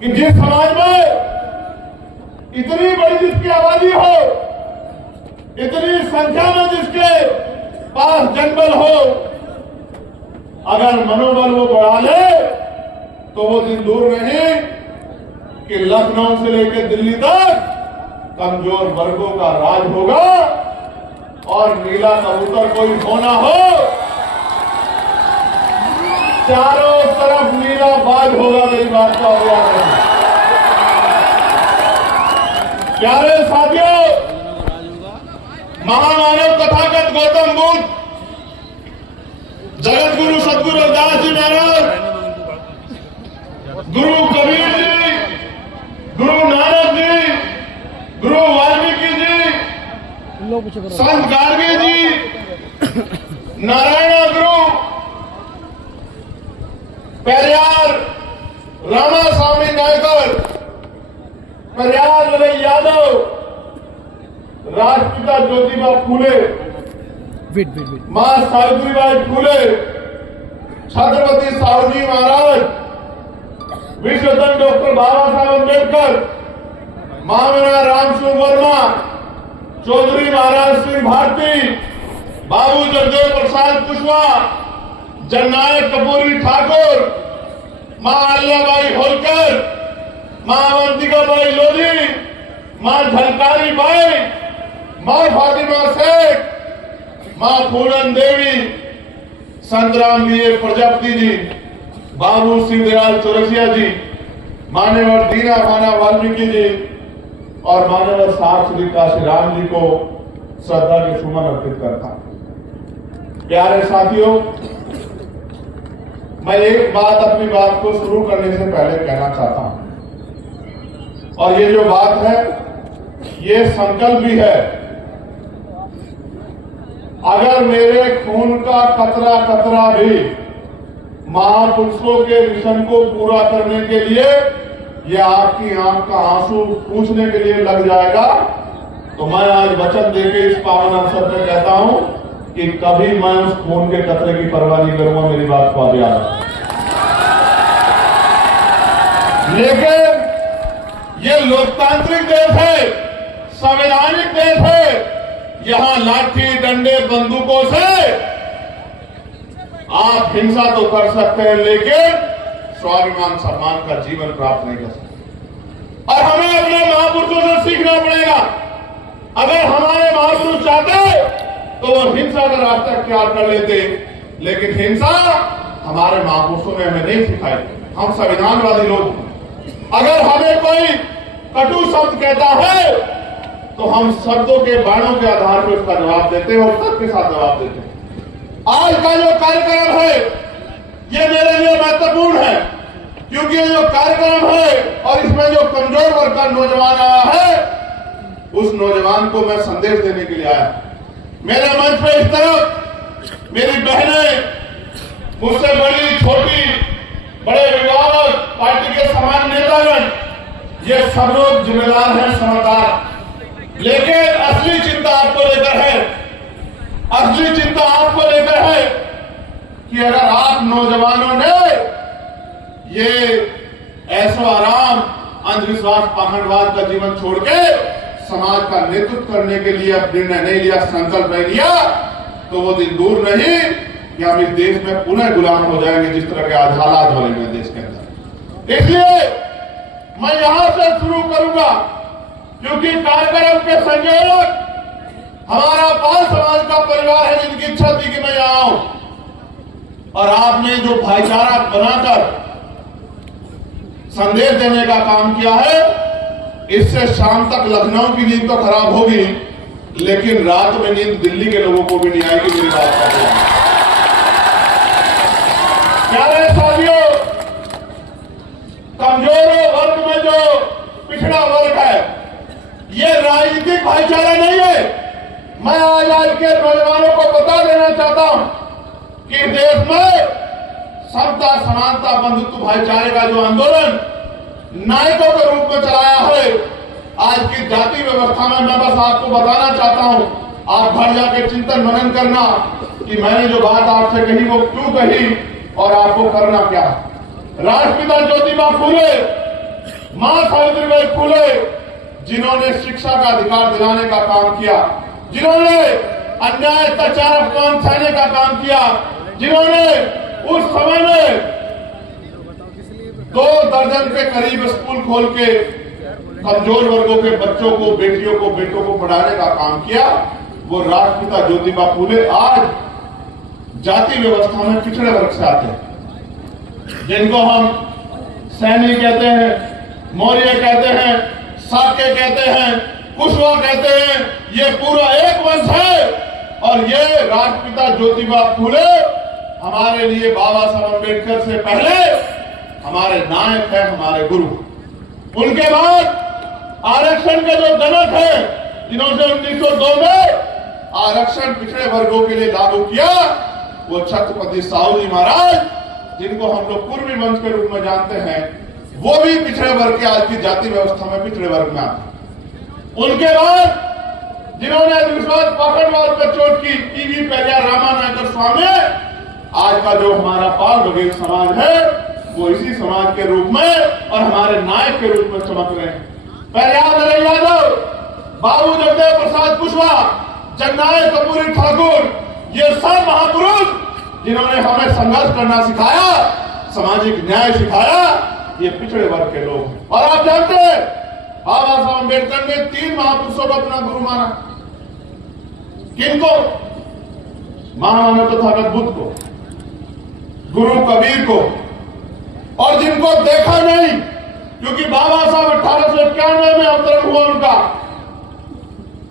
कि जिस समाज में इतनी बड़ी जिसकी आबादी हो, इतनी संख्या में जिसके पास जनबल हो, अगर मनोबल वो बढ़ा ले तो वो दिन दूर नहीं कि लखनऊ से लेकर दिल्ली तक कमजोर वर्गों का राज होगा और नीला कबूतर कोई होना हो, चारों तरफ नीला बाज होगा। मेरी बात का याद रखना। प्यारे साथियों, महामानव तथागत गौतम बुद्ध, जगत गुरु सतगुरु रविदास जी महाराज, गुरु कबीर जी, गुरु नानक जी, गुरु वाल्मीकि जी, संत गार्गी जी, नारायण गुरु, पेरियार रामास्वामी नायकर, पेरियार ललई यादव, राष्ट्रपिता ज्योतिबा फूले, मां सावित्रीबाई फूले, छत्रपति साहू जी महाराज, विश्वरत्न डॉक्टर बाबा साहब अम्बेडकर, महामना रामसु वर्मा, चौधरी महाराज सिंह भारती, बाबू जगदेव प्रसाद कुशवाहा, जननायक कपूरी ठाकुर, मां अल्लाबाई होलकर, मां अवंतिकाबाई लोधी, मां झलकारी बाई, मां फातिमा शेख, मां पूनम देवी, संतराम बी प्रजापति जी, बाबू सिंहदयाल चौरसिया जी, मान्यवर दीना भाना वाल्मीकि जी और मान्यवर साहब श्री काशीराम जी को श्रद्धा के सुमन अर्पित करता हूं। प्यारे साथियों, मैं एक बात अपनी बात को शुरू करने से पहले कहना चाहता हूं, और ये जो बात है ये संकल्प भी है। अगर मेरे खून का कतरा कतरा भी महापुरुषों के मिशन को पूरा करने के लिए या आपकी आंख का आंसू पूछने के लिए लग जाएगा, तो मैं आज वचन देके इस पावन अवसर पर कहता हूं कि कभी मैं उस खून के कतरे की परवाह नहीं करूंगा। मेरी बात को आप याद रखें। लेकिन ये लोकतांत्रिक देश है, संवैधानिक देश है। यहां लाठी डंडे बंदूकों से आप हिंसा तो कर सकते हैं, लेकिन स्वाभिमान सम्मान का जीवन प्राप्त नहीं कर सकते। और हमें अपने महापुरुषों से सीखना पड़ेगा। अगर हमारे महापुरुष चाहते तो वो हिंसा का रास्ता इख्तियार कर लेते, लेकिन हिंसा हमारे महापुरुषों ने हमें नहीं सिखाई। हम संविधानवादी लोग, अगर हमें कोई कटु शब्द कहता है तो हम शब्दों के बाणों के आधार पर उसका जवाब देते हैं और तर्क के साथ जवाब देते हैं। आज का जो कार्यक्रम है ये मेरे लिए महत्वपूर्ण है, क्योंकि ये जो कार्यक्रम है और इसमें जो कमजोर वर्ग का नौजवान आया है, उस नौजवान को मैं संदेश देने के लिए आया। मेरे मंच पे इस तरफ मेरी बहनें, मुझसे बड़ी छोटी, बड़े अभिभावक, पार्टी के समान नेतागण, ये सब लोग जिम्मेदार हैं, समझदार। लेकिन असली चिंता आपको लेकर है, असली चिंता आपको लेकर है कि अगर आप नौजवानों ने ये ऐसो आराम, अंधविश्वास, पाखंडवाद का जीवन छोड़ के समाज का नेतृत्व करने के लिए अब निर्णय नहीं लिया, संकल्प नहीं लिया, तो वो दिन दूर नहीं कि हम इस देश में पुनः गुलाम हो जाएंगे, जिस तरह के आज हालात हो रहे हैं देश के अंदर। इसलिए मैं यहां से शुरू करूंगा, क्योंकि कार्यक्रम के संयोजक हमारा पाल समाज का परिवार है, जिनकी इच्छा थी कि मैं यहां आऊं, और आपने जो भाईचारा बनाकर संदेश देने का काम किया है, इससे शाम तक लखनऊ की नींद तो खराब होगी, लेकिन रात में नींद दिल्ली के लोगों को भी नहीं आएगी। मेरी बात का प्यारे साथियों, कमजोर वर्ग में जो पिछड़ा वर्ग है, ये राजनीतिक भाईचारा नहीं है। मैं आज के नौजवानों को बता देना चाहता हूं कि देश में समता, समानता, बंधुत्व, भाईचारे का जो आंदोलन नायकों के रूप में चलाया है, आज की जाति व्यवस्था में मैं बस आपको बताना चाहता हूं, आप घर जाके चिंतन मनन करना कि मैंने जो बात आपसे कही वो क्यों कही और आपको करना क्या। राष्ट्रपिता ज्योतिबा फूले मां सावित्रीबाई फुले जिन्होंने शिक्षा का अधिकार दिलाने का काम किया, जिन्होंने अन्याय अत्याचार अपमान सहने का काम किया, जिन्होंने उस समय में 2 दर्जन के करीब स्कूल खोल के कमजोर वर्गों के बच्चों को, बेटियों को, बेटों को पढ़ाने का काम किया, वो राष्ट्रपिता ज्योतिबा फुले आज जाति व्यवस्था में पिछड़े वर्ग से आते हैं, जिनको हम सैनी कहते हैं, मौर्य कहते हैं, साके कहते हैं, कुशवा कहते हैं। ये पूरा एक वंश है और ये राष्ट्रपिता ज्योतिबा फुले हमारे लिए बाबा साहब अम्बेडकर से पहले हमारे नायक है, हमारे गुरु। उनके बाद आरक्षण के जो जनक है, जिन्होंने 1902 में आरक्षण पिछड़े वर्गों के लिए लागू किया, वो छत्रपति साहू जी महाराज, जिनको हम लोग पूर्वी वंश के रूप में जानते हैं, वो भी पिछड़े वर्ग के आज की जाति व्यवस्था में पिछड़े वर्ग में आते। उनके बाद जिन्होंने अंधविश्वास पाखंडवाद पर चोट की, टीवी पेरियार रामानायकर स्वामी, आज का जो हमारा पाल बघेल समाज है वो इसी समाज के रूप में और हमारे नायक के रूप में चमक रहे हैं। पेरियार नरैया यादव, बाबू जगदेव प्रसाद कुशवाहा, जननायक कपूरी ठाकुर, ये सब महापुरुष जिन्होंने हमें संघर्ष करना सिखाया, सामाजिक न्याय सिखाया, ये पिछड़े वर्ग के लोग हैं। और आप जानते हैं बाबा साहब अम्बेडकर ने 3 महापुरुषों को अपना गुरु माना। किनको? महामानव तथागत बुद्ध को, गुरु कबीर को, और जिनको देखा नहीं, क्योंकि बाबा साहब 1891 में अवतरण हुआ उनका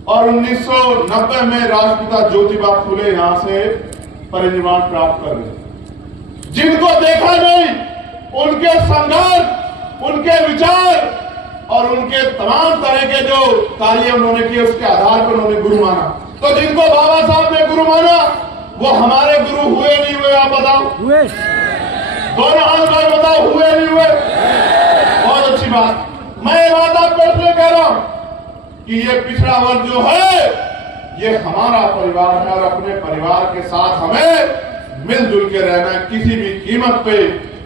और 1990 में राष्ट्रपिता ज्योतिबा फुले यहां से परिनिर्वाण प्राप्त कर गए। जिनको देखा नहीं, उनके संघर्ष, उनके विचार और उनके तमाम तरह के जो कार्य उन्होंने किए, उसके आधार पर उन्होंने गुरु माना। तो जिनको बाबा साहब ने गुरु माना, वो हमारे गुरु हुए नहीं हुए? आप बताओ, हुए? दोनों हाथ में बताओ, हुए नहीं हुए? बहुत अच्छी बात। मैं ये बात आपको इसलिए कह रहा हूं कि ये पिछड़ा वर्ग जो है, ये हमारा परिवार है और अपने परिवार के साथ हमें मिलजुल के रहना है। किसी भी कीमत पे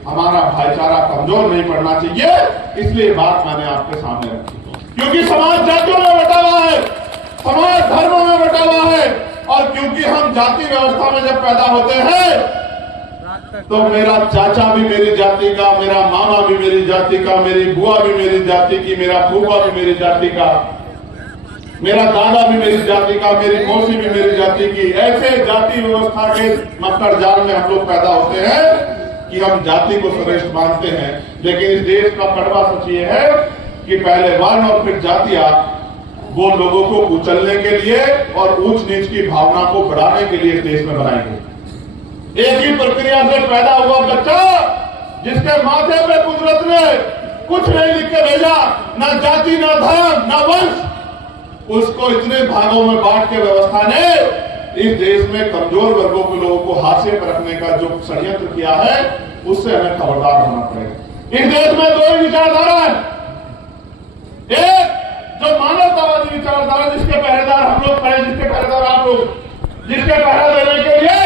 हमारा भाईचारा कमजोर नहीं पड़ना चाहिए। इसलिए बात मैंने आपके सामने रखी, क्योंकि समाज जातियों में बटा हुआ है, समाज धर्मों में बटा हुआ है, और क्योंकि हम जाति व्यवस्था में जब पैदा होते हैं तो मेरा चाचा भी मेरी जाति का, मेरा मामा भी मेरी जाति का, मेरी बुआ भी मेरी जाति की, मेरा फूफा भी मेरी जाति का, मेरा दादा भी मेरी जाति का, मेरी मौसी भी मेरी जाति की। ऐसे जाति व्यवस्था के मकर जाल में हम लोग पैदा होते हैं कि हम जाति को श्रेष्ठ मानते हैं। लेकिन इस देश का कड़वा सच ये है कि पहले वर्ण और फिर जातियां वो लोगों को कुचलने के लिए और ऊंच नीच की भावना को बढ़ाने के लिए इस देश में बनाई गई। एक ही प्रक्रिया से पैदा हुआ बच्चा, जिसके माथे पे कुदरत ने कुछ नहीं लिख के भेजा, न जाति, न धर्म, न वंश, उसको इतने भागों में बांट के व्यवस्था ने इस देश में कमजोर वर्गों के लोगों को हाशिए पर रखने का जो षड्यंत्र किया है, उससे हमें खबरदार होना पड़ेगा। इस देश में 2 ही विचारधारा है। एक जो मानवतावादी विचारधारा, जिसके पहरेदार हम लोग हैं, जिसके पहरेदार आप लोग, जिसके पहरा देने के लिए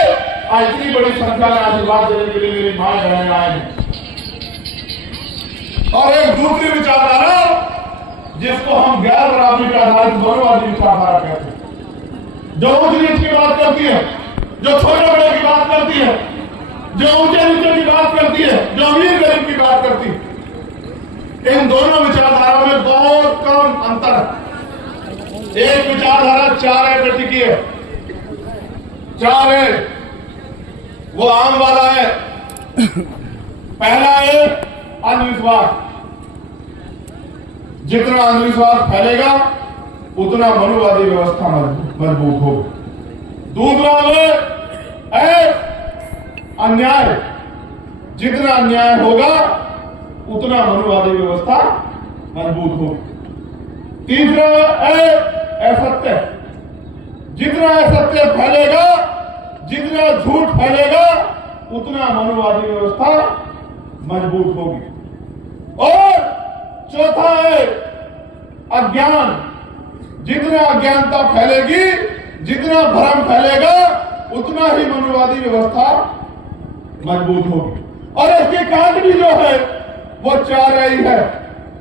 आज इतनी बड़ी संख्या में आशीर्वाद देने के लिए मेरी मां बहन आए हैं। और एक दूसरी विचारधारा जिसको हम गैर बराबरी पे आधारित मनुवादी विचारधारा कहते हैं, जो ऊंच नीच की बात करती है, जो छोटे बड़े की बात करती है, जो ऊंचे नीचे की बात करती है, जो अमीर गरीब की बात करती है। इन दोनों विचारधारा में बहुत कम अंतर है। एक विचारधारा 4 है पे टिकी है, 4 है, वो आम वाला है। पहला है अंधविश्वास। जितना अंधविश्वास फैलेगा उतना मनुवादी व्यवस्था मजबूत होगी। दूसरा है अन्याय। जितना अन्याय होगा उतना मनुवादी व्यवस्था मजबूत होगी। तीसरा है असत्य। जितना असत्य फैलेगा, जितना झूठ फैलेगा, उतना मनुवादी व्यवस्था मजबूत होगी। और चौथा है अज्ञान। जितना अज्ञानता फैलेगी, जितना भ्रम फैलेगा, उतना ही मनुवादी व्यवस्था मजबूत होगी। और इसकी कांड भी जो है वो 4 ही है।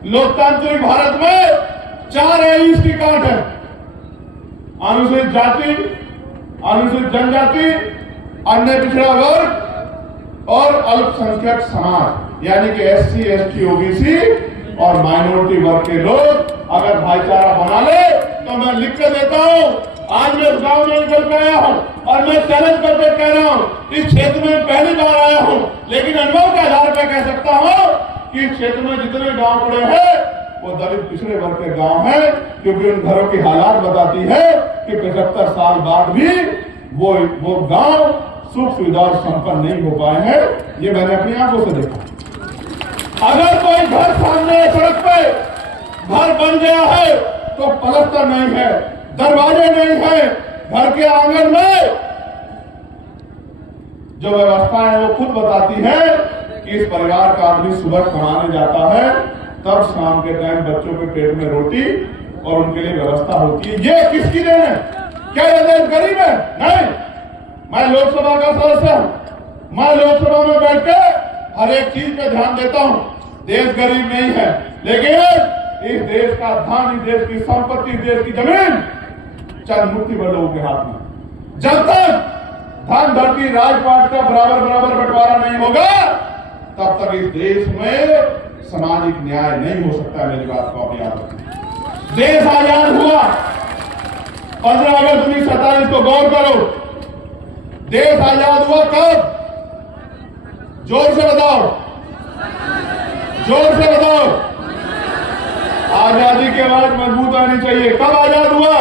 लोकतांत्रिक भारत में 4 एईस की काट है। अनुसूचित जाति, अनुसूचित जनजाति, अन्य पिछड़ा वर्ग और अल्पसंख्यक समाज, यानी कि SC, ST, OBC और माइनॉरिटी वर्ग के लोग अगर भाईचारा बना ले तो मैं लिख के देता हूं। आज मैं इस गांव में निकल के आया हूं और मैं चैलेंज करके कह रहा हूं, इस क्षेत्र में पहली बार आया हूं, लेकिन अनुभव के आधार पर कह सकता हूं कि इस क्षेत्र में जितने गांव पड़े हैं वो दलित पिछड़े वर्ग के गांव हैं, क्योंकि उन घरों की हालात बताती है कि 75 साल बाद भी वो गांव सुख सुविधा और संपन्न नहीं हो पाए हैं। ये मैंने अपनी आंखों से देखा। अगर कोई घर सामने सड़क पे घर बन गया है तो पलस्तर नहीं है, दरवाजे नहीं है, घर के आंगन में जो व्यवस्था है वो खुद बताती है कि इस परिवार का आदमी सुबह कमाने जाता है, तब शाम के टाइम बच्चों के पेट में रोटी और उनके लिए व्यवस्था होती है। ये किसकी देन है? क्या ये देश गरीब है? नहीं। मैं लोकसभा का सदस्य हूं, मैं लोकसभा में बैठ के हर एक चीज पे ध्यान देता हूं। देश गरीब नहीं है, लेकिन इस देश का धन, इस देश की संपत्ति, इस देश की जमीन चंद मुट्ठी भर लोगों के हाथ में। जब तक धन धरती राजपाट का बराबर बंटवारा नहीं होगा, तब तक इस देश में सामाजिक न्याय नहीं हो सकता। मेरी बात को आप याद रखें। देश आजाद हुआ 15 अगस्त 1947 को, गौर करो। देश आजाद हुआ कब? जोर से बताओ, जोर से बताओ। आजादी की आवाज मजबूत आनी चाहिए। कब आजाद हुआ?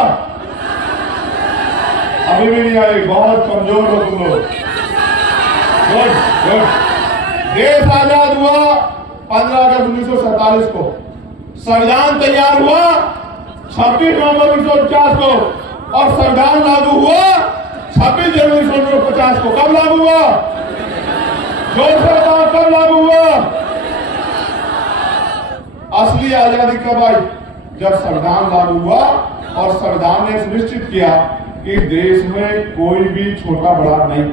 अभी भी नहीं आई, बहुत कमजोर हो तुम लोग। Good good. देश आजाद हुआ 15 अगस्त 1947 को। संविधान तैयार हुआ 26 नवंबर 1949 को और संविधान लागू हुआ 26 जनवरी 1950 को। कब लागू हुआ? जोर से बताओ, कब लागू हुआ? असली आजादी कब आई? जब संविधान लागू हुआ और संविधान ने सुनिश्चित किया कि देश में कोई भी छोटा बड़ा नहीं,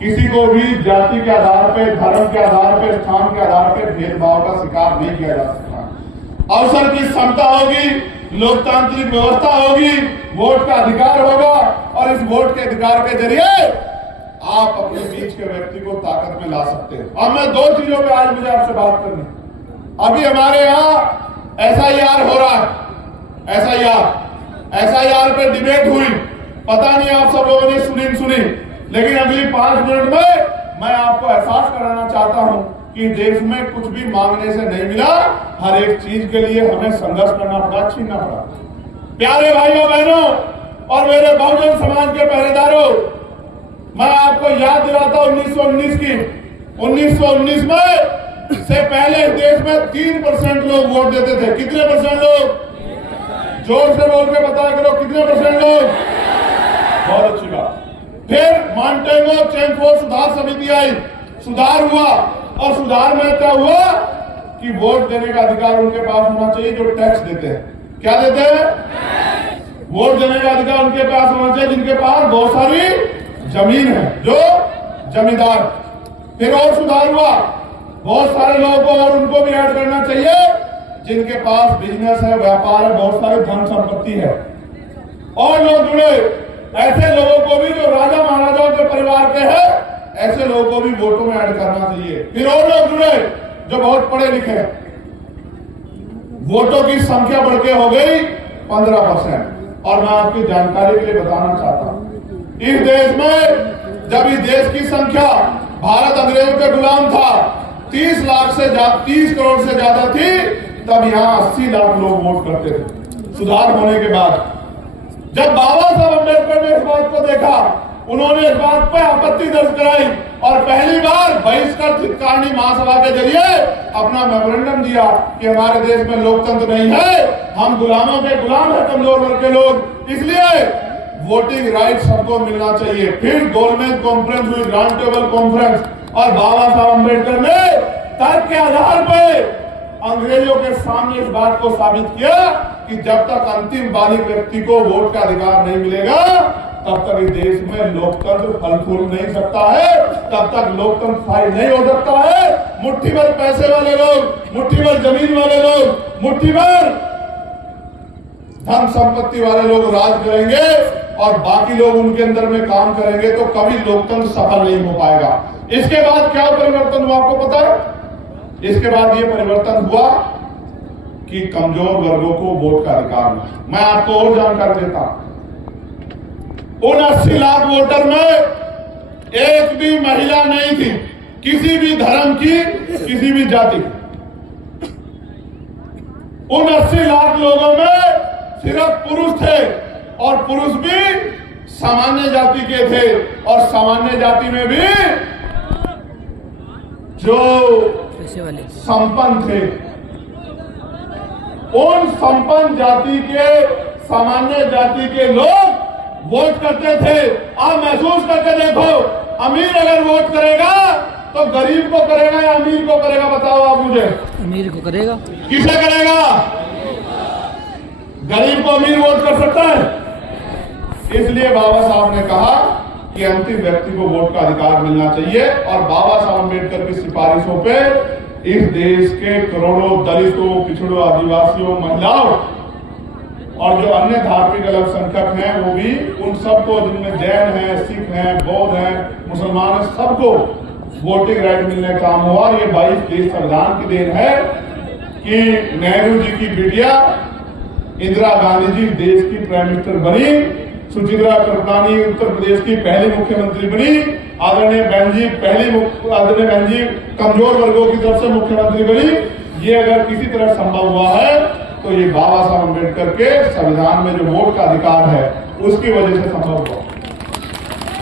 किसी को भी जाति के आधार पे, धर्म के आधार पे, स्थान के आधार पे भेदभाव का शिकार नहीं किया जा सकता। अवसर की समता होगी, लोकतांत्रिक व्यवस्था होगी, वोट का अधिकार होगा और इस वोट के अधिकार के जरिए आप अपने बीच के व्यक्ति को ताकत में ला सकते हैं। अब मैं 2 चीजों पे आज मुझे आपसे बात करनी। अभी हमारे यहाँ SIR हो रहा है। SIR पे डिबेट हुई, पता नहीं आप सब लोगों ने सुनी, लेकिन अगली 5 मिनट में मैं आपको एहसास कराना चाहता हूं कि देश में कुछ भी मांगने से नहीं मिला। हर एक चीज के लिए हमें संघर्ष करना पड़ा, छीनना पड़ा। प्यारे भाइयों बहनों और मेरे बहुजन समाज के पहरेदारों, मैं आपको याद दिलाता हूं 1919 की। 1919 में से पहले देश में 3% लोग वोट देते थे। कितने परसेंट लोग? जोर से बोल के बताया करो, कितने परसेंट लोग? बहुत अच्छी बात। फिर मॉन्टेगो चेमफोर्ड सुधार समिति आई, सुधार हुआ और सुधार में क्या हुआ कि वोट देने का अधिकार उनके पास होना चाहिए जो टैक्स देते हैं। क्या देते हैं? वोट देने का अधिकार उनके पास होना चाहिए जिनके पास बहुत सारी जमीन है, जो जमींदार। फिर और सुधार हुआ, बहुत सारे लोगों को और उनको भी ऐड करना चाहिए जिनके पास बिजनेस है, व्यापार है, बहुत सारी धन संपत्ति है। और लोग जुड़े, ऐसे लोगों को भी जो राजा महाराजाओं के परिवार के हैं, ऐसे लोगों को भी वोटों में ऐड करना चाहिए। फिर और लोग जुड़े जो बहुत पढ़े लिखे। वोटों की संख्या बढ़ के हो गई 15%। और मैं आपकी जानकारी के लिए बताना चाहता हूं, इस देश में जब इस देश की संख्या, भारत अंग्रेजों के गुलाम था, 30 लाख से 30 करोड़ से ज्यादा थी, तब यहां 80 लाख लोग वोट करते थे। सुधार होने के बाद जब बाबा साहब अम्बेडकर ने इस बात को देखा, उन्होंने इस बात पर आपत्ति दर्ज कराई और पहली बार बहिष्कृत हितकारिणी महासभा के जरिए अपना मेमोरेंडम दिया कि हमारे देश में लोकतंत्र नहीं है, हम गुलामों के गुलाम है, कमजोर वर्ग के लोग, इसलिए वोटिंग राइट सबको मिलना चाहिए। फिर गोलमेज कॉन्फ्रेंस हुई, राउंड टेबल कॉन्फ्रेंस, और बाबा साहब अम्बेडकर ने तर्क के आधार पर अंग्रेजों के सामने इस बात को साबित किया कि जब तक अंतिम बालिग व्यक्ति को वोट का अधिकार नहीं मिलेगा, तब तक इस देश में लोकतंत्र फल फूल नहीं सकता है, तब तक लोकतंत्र स्थायी नहीं हो सकता है। मुट्ठी भर पैसे वाले लोग, मुट्ठी भर जमीन वाले लोग, मुट्ठी भर धन संपत्ति वाले लोग राज करेंगे और बाकी लोग उनके अंदर में काम करेंगे तो कभी लोकतंत्र सफल नहीं हो पाएगा। इसके बाद क्या परिवर्तन हुआ आपको पता है? इसके बाद ये परिवर्तन हुआ कि कमजोर वर्गों को वोट का अधिकार मिला। मैं आपको और जानकारी देता हूं, उन 80 लाख वोटर में एक भी महिला नहीं थी, किसी भी धर्म की, किसी भी जाति की। उन 80 लाख लोगों में सिर्फ पुरुष थे और पुरुष भी सामान्य जाति के थे और सामान्य जाति में भी जो संपन्न थे। उन संपन्न जाति के, सामान्य जाति के लोग वोट करते थे। आप महसूस करके देखो, अमीर अगर वोट करेगा तो गरीब को करेगा या अमीर को करेगा? बताओ आप मुझे। अमीर को करेगा। किसे करेगा? गरीब को अमीर वोट कर सकता है। इसलिए बाबा साहब ने कहा कि अंतिम व्यक्ति को वोट का अधिकार मिलना चाहिए और बाबा साहब अम्बेडकर की सिफारिशों पे इस देश के करोड़ों दलितों, पिछड़ों, आदिवासियों, महिलाओं और जो अन्य धार्मिक अल्पसंख्यक हैं वो भी, उन सबको, जिनमें जैन हैं, सिख हैं, बौद्ध हैं, मुसलमान हैं, सबको वोटिंग राइट मिलने का काम हुआ। ये 22 देश संविधान की देन है कि नेहरू जी की बिटिया इंदिरा गांधी जी देश की प्राइम मिनिस्टर बनी, सुचित्रा कृपलानी उत्तर प्रदेश की पहली मुख्यमंत्री बनी, आदरणीय बहन जी कमजोर वर्गों की तरफ से मुख्यमंत्री बनी। ये अगर किसी तरह संभव हुआ है तो ये बाबा साहब अम्बेडकर के संविधान में जो वोट का अधिकार है उसकी वजह से संभव हुआ।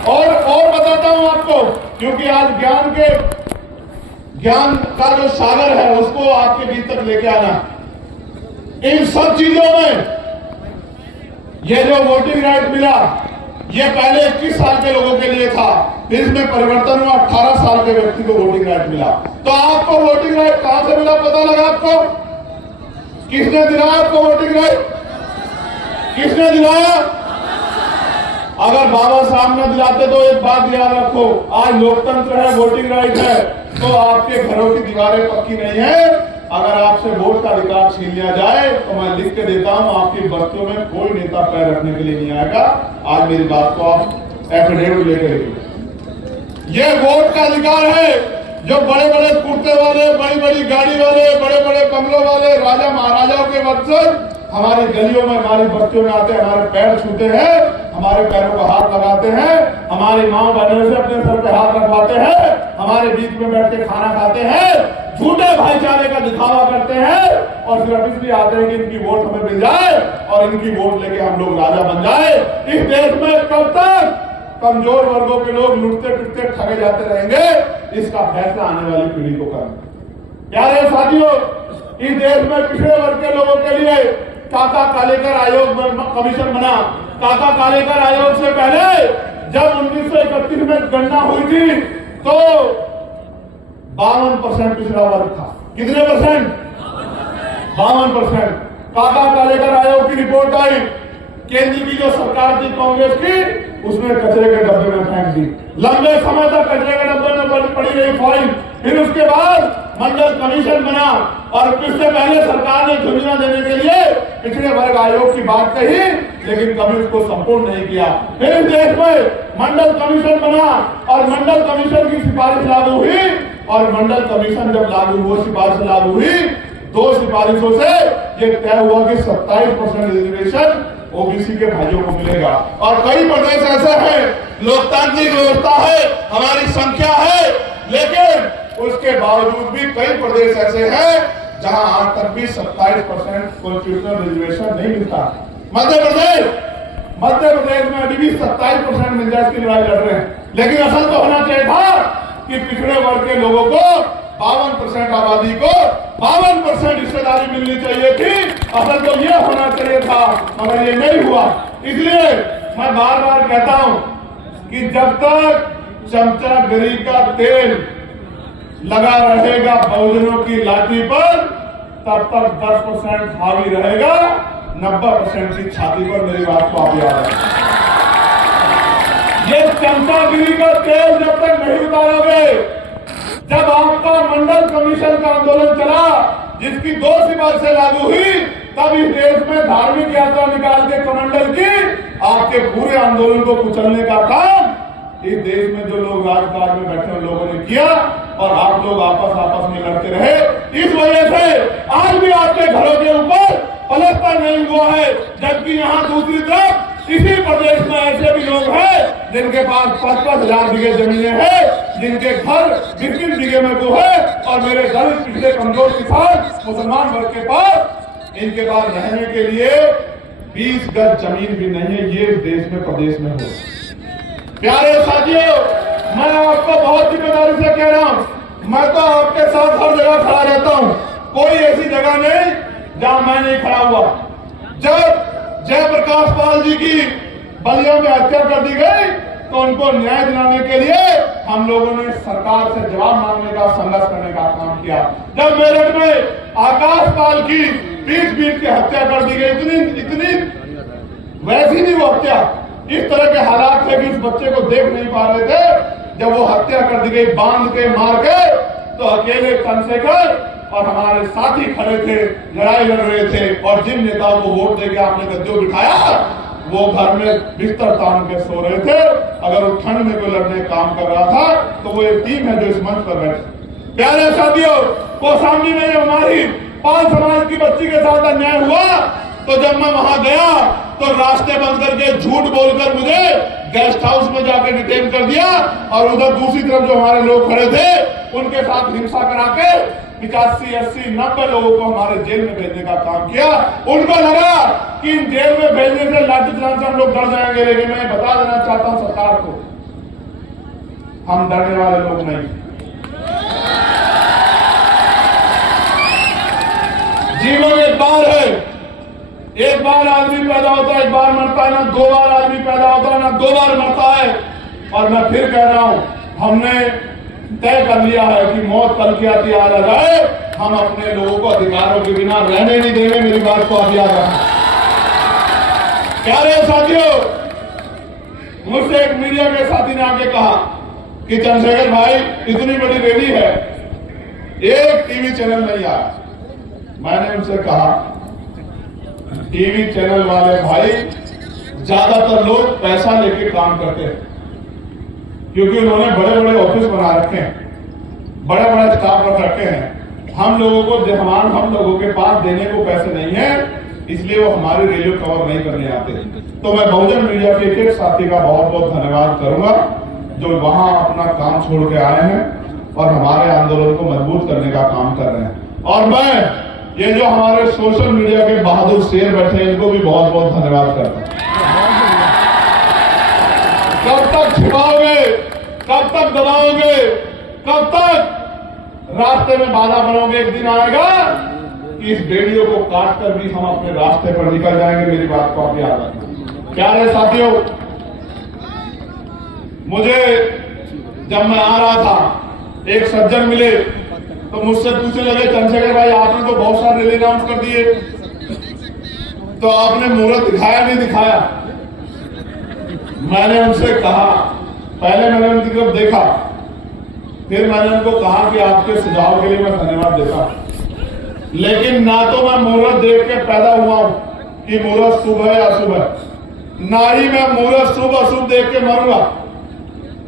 और बताता हूं आपको, क्योंकि आज ज्ञान का जो सागर है उसको आपके बीच तक लेके आना। इन सब चीजों में ये जो वोटिंग राइट मिला, ये पहले 21 साल के लोगों के लिए था, फिर इसमें परिवर्तन हुआ, 18 साल के व्यक्ति को वोटिंग राइट मिला। तो आपको वोटिंग राइट कहां से मिला पता लगा आपको? किसने दिलाया आपको वोटिंग राइट? किसने दिलाया? अगर बाबा साहब ने दिलाते तो एक बात याद रखो, आज लोकतंत्र है, वोटिंग राइट है, तो आपके घरों की दीवारें पक्की नहीं है। अगर आपसे वोट का अधिकार छीन लिया जाए तो मैं लिख के देता हूं, आपकी बस्तियों में कोई नेता पैर रखने के लिए नहीं आएगा। आज मेरी बात को आप एफिडेविट लेकर देखिए। ये वोट का अधिकार है जो बड़े बड़े कुर्ते वाले, बड़ी बड़ी गाड़ी वाले, बड़े बड़े बंगलों वाले, राजा महाराजाओं के वंशज हमारी गलियों में, हमारी बस्तियों में आते हैं, हमारे पैर छूते हैं, हमारे पैरों को हाथ लगाते हैं, हमारी माँ बहनों से अपने सर पे हाथ रखवाते हैं, हमारे बीच में बैठ के खाना खाते हैं, झूठे भाईचारे का दिखावा करते हैं और सिर्फ इसलिए आते हैं कि इनकी वोट हमें मिल जाए और इनकी वोट लेके हम लोग राजा बन जाए। इस देश में कब तक कमजोर वर्गों के लोग लुटते पिटते ठगे जाते रहेंगे, इसका फैसला आने वाली पीढ़ी को करेंगे। प्यारे साथियों, इस देश में पिछड़े वर्ग के लोगों के लिए काका कालेकर आयोग कमीशन बना। काका कालेकर आयोग से पहले जब 1931 में गणना हुई थी तो 52% पिछड़ा वर्ग था। कितने परसेंट? 52%। काका कालेकर आयोग की रिपोर्ट आई, केंद्र की जो सरकार थी कांग्रेस की, उसने कचरे के डब्बे में फेंक दी। लंबे समय तक कचरे के डब्बे में पड़ी रही फाइल। फिर उसके बाद मंडल कमीशन बना और इससे पहले सरकार ने योजना देने के लिए पिछड़े वर्ग आयोग की बात कही, लेकिन कभी उसको संपूर्ण नहीं किया। फिर देश में मंडल कमीशन बना और मंडल कमीशन की सिफारिश लागू हुई और मंडल कमीशन जब लागू हुआ, सिफारिश लागू हुई, 2 सिफारिशों से ये तय हुआ कि 27% रिजर्वेशन ओबीसी के भाइयों को मिलेगा। और कई प्रदेश ऐसे हैं, लोकतांत्रिक व्यवस्था है, हमारी संख्या है, लेकिन उसके बावजूद भी कई प्रदेश ऐसे हैं जहां आज तक भी 27% कॉन्स्टिट्यूशनल रिजर्वेशन नहीं मिलता। मध्य प्रदेश में अभी भी 27% मिल जाए, इसकी लड़ाई लड़ रहे हैं। लेकिन असल तो होना चाहिए था कि पिछड़े वर्ग के लोगों को 52% आबादी को 52% हिस्सेदारी मिलनी चाहिए थी। असल तो ये होना चाहिए था, मगर ये नहीं हुआ। इसलिए मैं बार बार कहता हूं कि जब तक चमचागिरी का तेल लगा रहेगा बहुजनों की लाठी पर, तब तक 10% हावी रहेगा 90% की छाती पर। मेरी बात को आप याद रखें। ये चमचागिरी का तेल जब तक नहीं उतारोगे, जब आपका मंडल कमीशन का आंदोलन चला, जिसकी 2 सितंबर से लागू हुई, तब इस देश में धार्मिक यात्रा निकाल के कमंडल की आपके पूरे आंदोलन को कुचलने का काम इस देश में जो लोग राजकाज में बैठे उन लोगों ने किया, और आप लोग आपस में लड़ते रहे। इस वजह से आज भी आपके घरों के ऊपर पलस्तर नहीं हुआ है, जबकि यहाँ दूसरी तरफ इसी प्रदेश में ऐसे भी लोग हैं जिनके पास 5-5 हजार बीघे जमीनें हैं, जिनके घर 20-20 बीघे में वो है, और मेरे दलित पिछले कमजोर किसान मुसलमान वर्ग के पास, इनके पास रहने के लिए 20 गज जमीन भी नहीं है। ये देश में प्रदेश में हो। प्यारे साथियों, मैं आपको बहुत जिम्मेदारी से कह रहा हूं, मैं तो आपके साथ हर जगह खड़ा रहता हूं, कोई ऐसी जगह नहीं जहां मैं नहीं खड़ा हुआ। जब जयप्रकाश पाल जी की बलिया में हत्या कर दी गई, तो उनको न्याय दिलाने के लिए हम लोगों ने सरकार से जवाब मांगने का, संघर्ष करने का काम किया। जब मेरठ में आकाश पाल की 20 बीट की हत्या कर दी गई, इतनी वैसी नहीं वो हत्या, इस तरह के हालात थे कि उस बच्चे को देख नहीं पा रहे थे। जब वो हत्या कर दी गई, बांध के मार के, तो अकेले चंद्रशेखर और हमारे साथी खड़े थे, लड़ाई लड़ रहे थे, और जिन नेताओं को वोट देके आपने गद्दियों बिठाया, वो घर में बिस्तर तान के सो रहे थे। अगर वो ठंड में कोई लड़ने काम कर रहा था, तो वो एक टीम है जो इस मंच पर बैठे। प्यारे साथियों, कोसाम्बी में हमारी 5 समाज की बच्ची के साथ अन्याय हुआ, तो जब मैं वहां गया तो रास्ते बंद करके झूठ बोलकर मुझे गेस्ट हाउस में जाकर डिटेन कर दिया, और उधर दूसरी तरफ जो हमारे लोग खड़े थे उनके साथ हिंसा करा के 85, 80, 90 लोगों को हमारे जेल में भेजने का काम किया। उनको लगा कि इन जेल में भेजने से लाठी चलाने से हम लोग डर जाएंगे, लेकिन मैं बता देना चाहता हूं सरकार को, हम डरने वाले लोग नहीं। जीवन एक बार है, एक बार आदमी पैदा होता है, एक बार मरता है, ना 2 बार आदमी पैदा होता है, ना 2 बार मरता है। और मैं फिर कह रहा हूं, हमने तय कर लिया है कि मौत कल की आती आ जाए, हम अपने लोगों को अधिकारों के बिना रहने नहीं देंगे। मेरी बात को आप याद रखना। प्यारे साथियों, मुझसे एक मीडिया के साथी ने आके कहा कि चंद्रशेखर भाई, इतनी बड़ी रैली है, एक टीवी चैनल नहीं आया। मैंने उनसे कहा, टीवी चैनल वाले भाई, ज्यादातर लोग पैसा लेके काम करते हैं, क्योंकि उन्होंने बड़े बड़े ऑफिस बना रखे हैं, बड़े बड़े स्टाफ रख रखे हैं। हम लोगों को, हम लोगों के पास देने को पैसे नहीं है, इसलिए वो हमारी रैलियों कवर नहीं करने आते। तो मैं बहुजन मीडिया के एक साथी का बहुत बहुत धन्यवाद करूंगा, जो वहां अपना काम छोड़ के आए हैं और हमारे आंदोलन को मजबूत करने का काम कर रहे हैं। और मैं ये जो हमारे सोशल मीडिया के बहादुर शेर बैठे हैं, इनको भी बहुत बहुत धन्यवाद करता हूं। कब तक छिपाओगे, कब तक दबाओगे, कब तक रास्ते में बाधा बनोगे? एक दिन आएगा कि इस वीडियो को काटकर भी हम अपने रास्ते पर निकल जाएंगे। मेरी बात को आप याद रखना। प्यारे साथियों, मुझे जब मैं आ रहा था, एक सज्जन मिले तो मुझसे पूछने लगे, चंद्रशेखर भाई, आपने तो बहुत सारे रैली अनाउंस कर दिए, तो आपने मुहूर्त दिखाया नहीं दिखाया? मैंने उनसे कहा, पहले मैंने उनकी तरफ देखा, फिर मैंने उनको कहा कि आपके सुझाव के लिए मैं धन्यवाद देता हूं, लेकिन ना तो मैं मुहूर्त देख के पैदा हुआ हूं कि मुहूर्त शुभ है या अशुभ है, ना ही मैं मुहूर्त शुभ अशुभ देख के मरूंगा,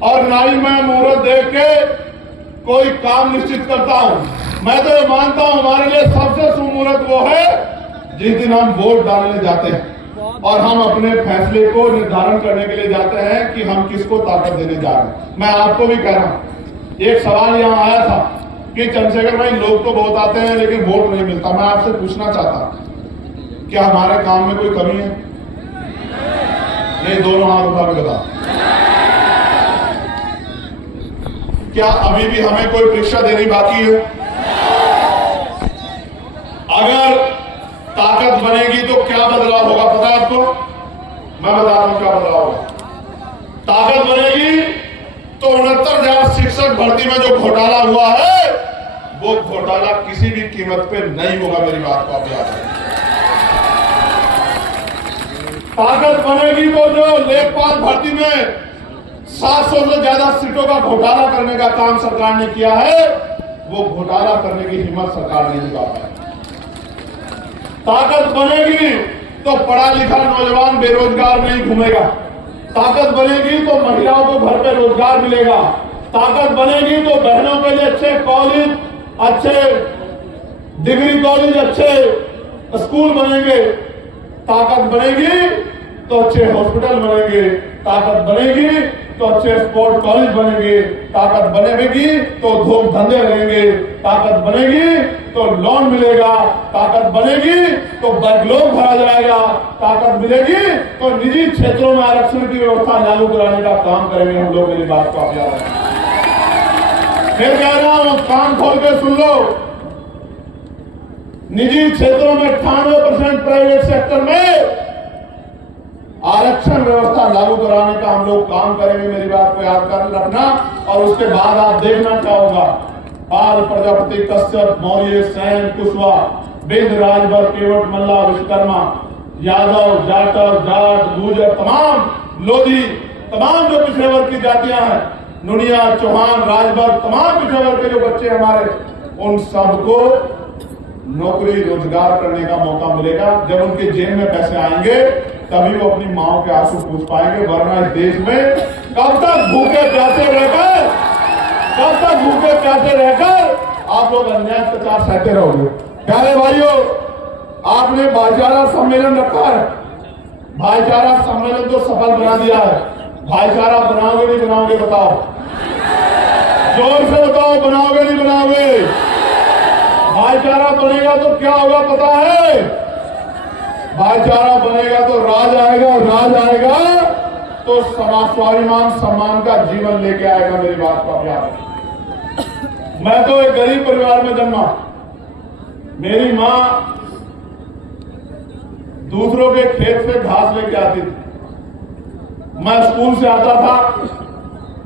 और ना ही मैं मुहूर्त देख के कोई काम निश्चित करता हूं। मैं तो ये मानता हूं, हमारे लिए सबसे शुभ मुहूर्त वो है जिस दिन हम वोट डालने जाते हैं और हम अपने फैसले को निर्धारण करने के लिए जाते हैं कि हम किसको ताकत देने जा रहे हैं। मैं आपको भी कह रहा हूं, एक सवाल यहां आया था कि चंद्रशेखर भाई, लोग तो बहुत आते हैं लेकिन वोट नहीं मिलता। मैं आपसे पूछना चाहता हूं, क्या हमारे काम में कोई कमी है? नहीं, दोनों हाथ उठा के बता। क्या अभी भी हमें कोई परीक्षा देनी बाकी है? अगर ताकत बनेगी तो क्या बदलाव होगा पता है आपको? मैं बता रहा हूं क्या बदलाव होगा। ताकत बनेगी तो 69,000 शिक्षक भर्ती में जो घोटाला हुआ है, वो घोटाला किसी भी कीमत पे नहीं होगा। मेरी बात को आप याद रखें। ताकत बनेगी तो जो लेखपाल भर्ती में 700 से ज्यादा सीटों का घोटाला करने का काम सरकार ने किया है। वो घोटाला करने की हिम्मत सरकार नहीं कर पाई। ताकत बनेगी तो पढ़ा लिखा नौजवान बेरोजगार नहीं घूमेगा। ताकत बनेगी तो महिलाओं को घर पे रोजगार मिलेगा। ताकत बनेगी तो बहनों के लिए अच्छे कॉलेज, अच्छे डिग्री कॉलेज, अच्छे स्कूल बनेंगे। ताकत बनेगी तो अच्छे हॉस्पिटल बनेंगे। ताकत बनेगी तो अच्छे स्पोर्ट कॉलेज बनेंगे। ताकत बनेगी तो उद्योग धंधे लगेंगे। ताकत बनेगी तो लोन मिलेगा। ताकत बनेगी तो बैकलॉग भरा जाएगा। ताकत मिलेगी तो निजी क्षेत्रों में आरक्षण की व्यवस्था लागू कराने का काम करेंगे हम लोग। मेरी बात को आप याद रखें। फिर कह रहा हूं, कान खोल के सुन लो। निजी क्षेत्रों में 98% प्राइवेट सेक्टर में आरक्षण व्यवस्था लागू कराने का हम लोग काम करेंगे। मेरी बात को याद कर रखना। और उसके बाद आप देखना क्या होगा। पाल, प्रजापति, कश्यप, मौर्य, सैन, कुशवाहा, बिंद, राजभर, केवट, मल्ला, विश्वकर्मा, यादव, जाटव, जाट, गुर्जर, तमाम लोधी, तमाम जो पिछड़े वर्ग की जातियां हैं, नुनिया, चौहान, राजभर, तमाम पिछड़े वर्ग के जो बच्चे हमारे, उन सबको नौकरी रोजगार करने का मौका मिलेगा। जब उनके जेब में पैसे आएंगे तभी वो अपनी माओ के आंसू पूछ पाएंगे। वरना इस देश में कब तक भूखे प्यासे रहकर आप लोग अन्याय अत्याचार सहते रहोगे। प्यारे भाइयों, आपने भाईचारा सम्मेलन रखा है। भाईचारा सम्मेलन तो सफल बना दिया है। भाईचारा बनाओगे नहीं बनाओगे बताओ? जोर से बताओ, बनाओगे नहीं बनाओगे? भाईचारा बनेगा तो क्या होगा पता है? भाईचारा बनेगा तो राज आएगा, और राज आएगा तो स्वाभिमान सम्मान का जीवन लेके आएगा। मेरी बात को आप याद रखें। मैं तो एक गरीब परिवार में जन्मा। मेरी मां दूसरों के खेत से घास लेके आती थी। मैं स्कूल से आता था,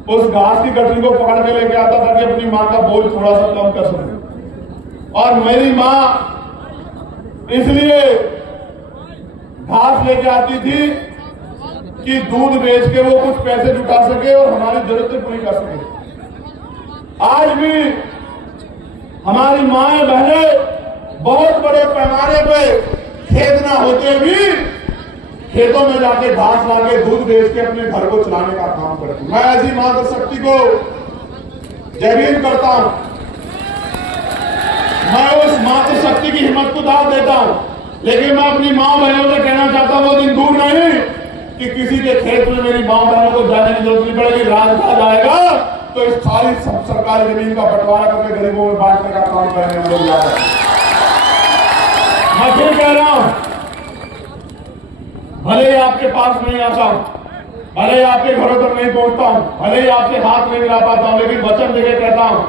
उस घास की गठरी को पकड़ के लेके आता था कि अपनी मां का बोझ थोड़ा सा कम कर सके। और मेरी मां इसलिए घास लेके आती थी कि दूध बेच के वो कुछ पैसे जुटा सके और हमारी जरूरतें पूरी कर सके। आज भी हमारी माएं बहनें बहुत बड़े पैमाने पे खेत ना होते भी खेतों में जाके घास लाके दूध बेच के अपने घर को चलाने का काम करती। मैं ऐसी मातृ शक्ति को जयवीर करता हूं। मैं उस मातृ शक्ति की हिम्मत को दाद देता हूं। लेकिन मैं अपनी मां बहनों से कहना चाहता हूं, वो दिन दूर नहीं कि किसी के खेत में मेरी मां बहनों को जाने की जरूरत नहीं पड़ेगी। राज आएगा तो इस खाली सरकारी जमीन का बंटवारा करके गरीबों में बांटने का काम करेंगे हम लोग। याद रखें। मैं फिर कह रहा हूं, भले ही आपके पास नहीं आता हूं, भले ही आपके घरों तक नहीं पहुंचता हूं, भले ही आपसे हाथ नहीं मिला पाता हूं, लेकिन वचन देके कहता हूं,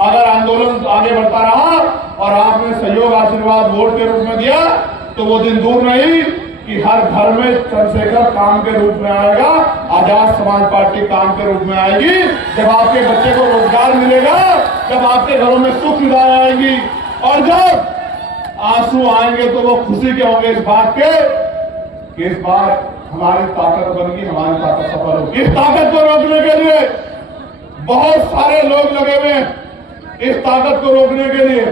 अगर आंदोलन आगे बढ़ता रहा और आपने सहयोग आशीर्वाद वोट के रूप में दिया तो वो दिन दूर नहीं कि हर घर में चंद्रशेखर काम के रूप में आएगा, आजाद समाज पार्टी काम के रूप में आएगी। जब आपके बच्चे को रोजगार मिलेगा, जब आपके घरों में सुख सुविधाएं आएंगी, और जब आंसू आएंगे तो वो खुशी के होंगे इस बात के कि इस बार हमारी ताकत बनेगी, हमारी ताकत सफल होगी। इस ताकत को रोकने के लिए बहुत सारे लोग लगे हुए हैं, इस ताकत को रोकने के लिए।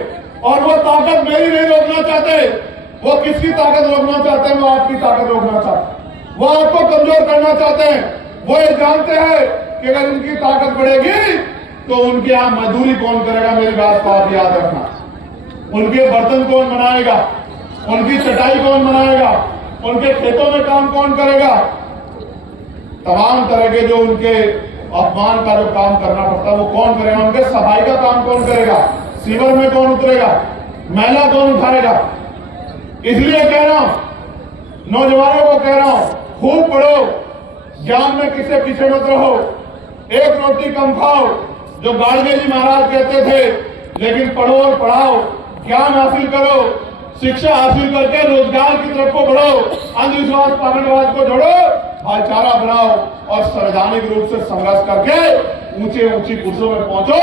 और वो ताकत मेरी नहीं रोकना चाहते, वो किसकी ताकत रोकना चाहते हैं? वो आपकी ताकत रोकना चाहते हैं। वो आपको कमजोर करना चाहते हैं। वो ये जानते हैं कि अगर उनकी ताकत बढ़ेगी तो उनके यहां मजदूरी कौन करेगा? मेरी बात को आप याद रखना। उनके बर्तन कौन बनाएगा? उनकी चटाई कौन बनाएगा? उनके खेतों में काम कौन करेगा? तमाम तरह के जो उनके अपमान का जो काम करना पड़ता है वो कौन करेगा? उनके सफाई का काम कौन करेगा? सीवर में कौन उतरेगा? मैला कौन उठाएगा? इसलिए कह रहा हूं, नौजवानों को कह रहा हूं, खूब पढ़ो, ज्ञान में किससे पीछे मत रहो, एक रोटी कम खाओ जो गाड़गे जी महाराज कहते थे, लेकिन पढ़ो और पढ़ाओ, ज्ञान हासिल करो, शिक्षा हासिल करके रोजगार की तरफ को बढ़ो, अंधविश्वास पाखंडवाद को जोड़ो, भाईचारा बनाओ और संवैधानिक रूप से संघर्ष करके ऊंची कुर्सियों में पहुंचो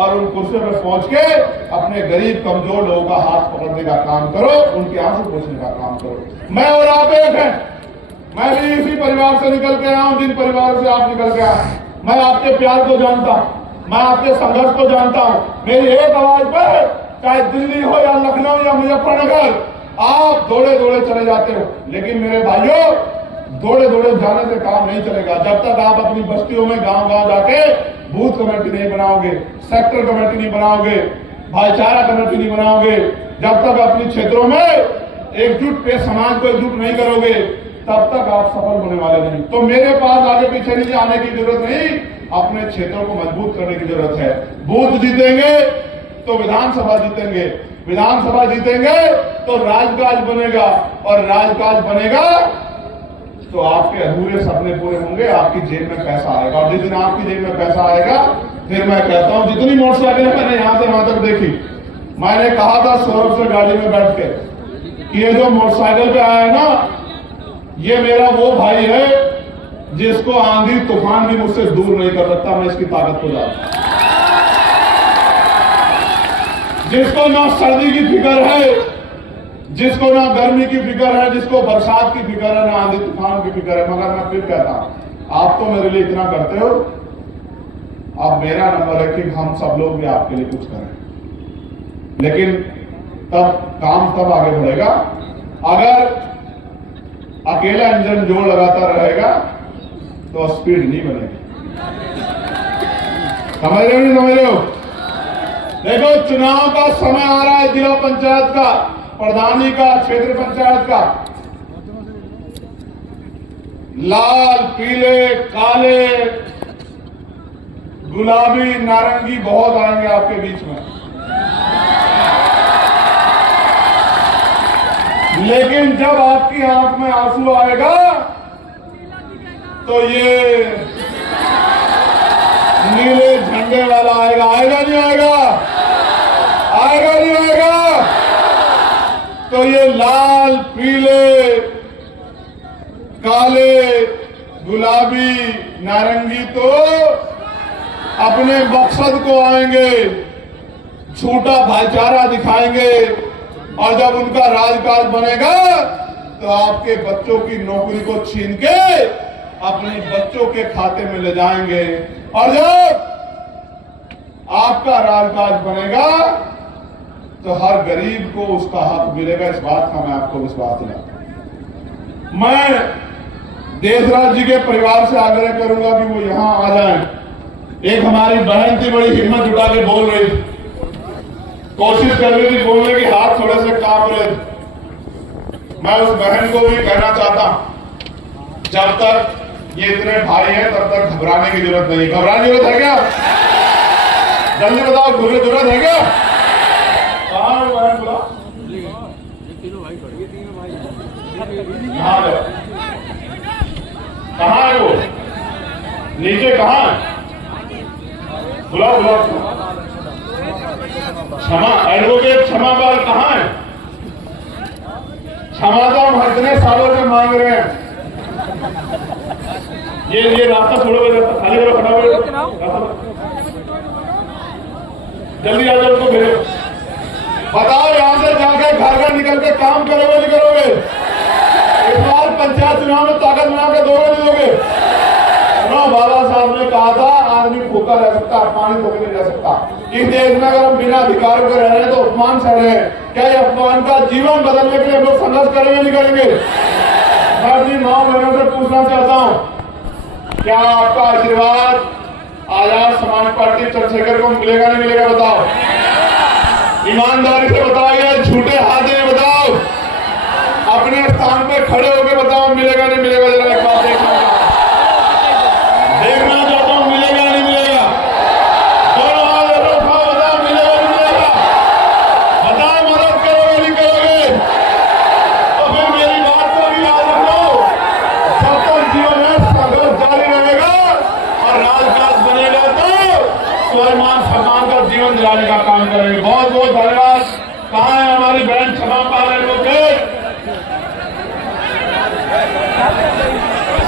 और उन कुर्सियों में पहुंच के अपने गरीब कमजोर लोगों का हाथ पकड़ने का काम करो, उनके आंसू पोंछने का काम करो। मैं और आप एक हैं। मैं भी इसी परिवार से निकल के आया हूं जिन परिवार से आप निकल के आए। मैं आपके प्यार को जानता हूं, मैं आपके संघर्ष को जानता हूं। मेरी एक आवाज पर चाहे दिल्ली हो या लखनऊ या मुजफ्फरनगर, आप दौड़े दौड़े चले जाते हो। लेकिन मेरे भाइयों, दौड़े दौड़े जाने से काम नहीं चलेगा। जब तक आप अपनी बस्तियों में गांव गांव जाके बूथ कमेटी नहीं बनाओगे, सेक्टर कमेटी नहीं बनाओगे, भाईचारा कमेटी नहीं बनाओगे, जब तक अपने क्षेत्रों में एकजुट पे समाज को एकजुट नहीं करोगे, तब तक आप सफल होने वाले नहीं। तो मेरे पास आगे पीछे नहीं आने की जरूरत नहीं, अपने क्षेत्रों को मजबूत करने की जरूरत है। बूथ जीतेंगे तो विधानसभा जीतेंगे, विधानसभा जीतेंगे तो राजकाज बनेगा, और राजकाज बनेगा तो आपके अधूरे सपने पूरे होंगे, आपकी जेब में पैसा आएगा। और जिस दिन आपकी जेब में पैसा आएगा, फिर मैं कहता हूं, जितनी मोटरसाइकिलें मैंने यहां से वहां तक देखी, मैंने कहा था सौरभ से गाड़ी में बैठ के कि ये जो मोटरसाइकिल पे आया है ना, ये मेरा वो भाई है जिसको आंधी तूफान भी मुझसे दूर नहीं कर सकता। मैं इसकी ताकत को जानता हूं। जिसको ना सर्दी की फिक्र है, जिसको ना गर्मी की फिक्र है, जिसको बरसात की फिक्र है, ना आंधी तूफान की फिक्र है। मगर मैं फिर कहता हूं, आप तो मेरे लिए इतना करते हो, अब मेरा नंबर है कि हम सब लोग भी आपके लिए कुछ करें। लेकिन तब काम तब आगे बढ़ेगा अगर अकेला इंजन जोर लगाता रहेगा तो स्पीड नहीं बनेगी। समझ रहे हो नहीं समझ रहे हो? देखो, चुनाव का समय आ रहा है, जिला पंचायत का, प्रधानी का, क्षेत्र पंचायत का। लाल, पीले, काले, गुलाबी, नारंगी बहुत आएंगे आपके बीच में। लेकिन जब आपकी आंख में आंसू आएगा तो ये नीले झंडे वाला आएगा। आएगा नहीं आएगा? आएगा नहीं आएगा? तो ये लाल, पीले, काले, गुलाबी, नारंगी तो अपने मकसद को आएंगे, झूठा भाईचारा दिखाएंगे, और जब उनका राजकाज बनेगा तो आपके बच्चों की नौकरी को छीन के अपने बच्चों के खाते में ले जाएंगे। और जब आपका राजकाज बनेगा तो हर गरीब को उसका हक मिलेगा। इस बात का मैं आपको विश्वास दिलाता हूं। मैं देशराज जी के परिवार से आग्रह करूंगा कि वो यहां आ जाएं। एक हमारी बहन थी, बड़ी हिम्मत जुटा के बोल रही थी, कोशिश कर रही थी बोलने की, हाथ थोड़े से कांप रहे थे। मैं उस बहन को भी कहना चाहता हूं, जब तक ये इतने भाई हैं तब तक घबराने की जरूरत नहीं। घबराने की जरूरत है क्या? जल्दी बताओ, जरूरत है क्या? कहां है बहन? बोला कहां है वो? नीचे कहां है? बुलाओ बुलाओ। क्षमा, एडवोकेट क्षमा पाल कहां है? क्षमा तो हम इतने सालों से मांग रहे हैं। ये रास्ता छोड़ो, रास्ता खाली करो, फटाफट जल्दी आ जाओ, उसको भेजो। बताओ, यहां से जाके घर घर निकल के काम करोगे नहीं करोगे? इस बार पंचायत चुनाव में ताकत बना के दोगे नहीं दोगे? बाबा साहब ने कहा था, आदमी भूखा रह सकता, पानी भूखे नहीं रह सकता। इस देश में अगर हम बिना अधिकारों के रह रहे हैं तो अपमान सह रहे हैं। क्या ये अपमान का जीवन बदलने के लिए हम लोग संघर्ष करेंगे नहीं करेंगे? मैं अपनी मां बहनों से पूछना चाहता हूं, क्या आपका आशीर्वाद आजाद समाज पार्टी चंद्रशेखर को मिलेगा नहीं मिलेगा? बताओ, ईमानदारी से बताओ, झूठे हाथ में बताओ, अपने स्थान पे खड़े होकर बताओ, मिलेगा नहीं मिलेगा? जरा एक बात देखना चाहता हूं, मिलेगा नहीं मिलेगा? दोनों हाथ उठाओ, बताओ, मिलेगा नहीं मिलेगा? बताओ, मदद करोगे नहीं करोगे? तो फिर मेरी बात को भी याद रखो, जब तक जीवन में संघर्ष जारी रहेगा और राजकाज बनेगा तो स्वाभिमान सम्मान का जीवन दिलाने का काम करेंगे। बहुत बहुत धन्यवाद। कहां है हमारी बहन क्षमा पाल एडवोकेट?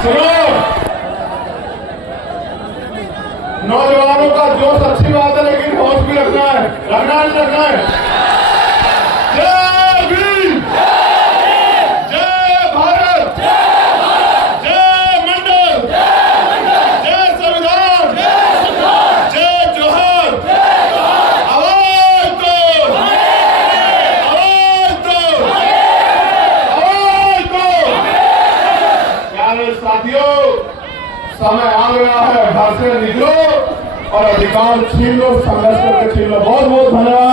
सुनो, नौजवानों का जोश अच्छी बात है, लेकिन होश भी रखना है, रखना नहीं रखना है। जय भीम, जय भारत, जय मंडल, जय संविधान, प्यारे साथियों, समय आ गया है, घर से निकलो और अधिकार छीन लो, संघर्ष करके छीन लो। बहुत बहुत धन्यवाद।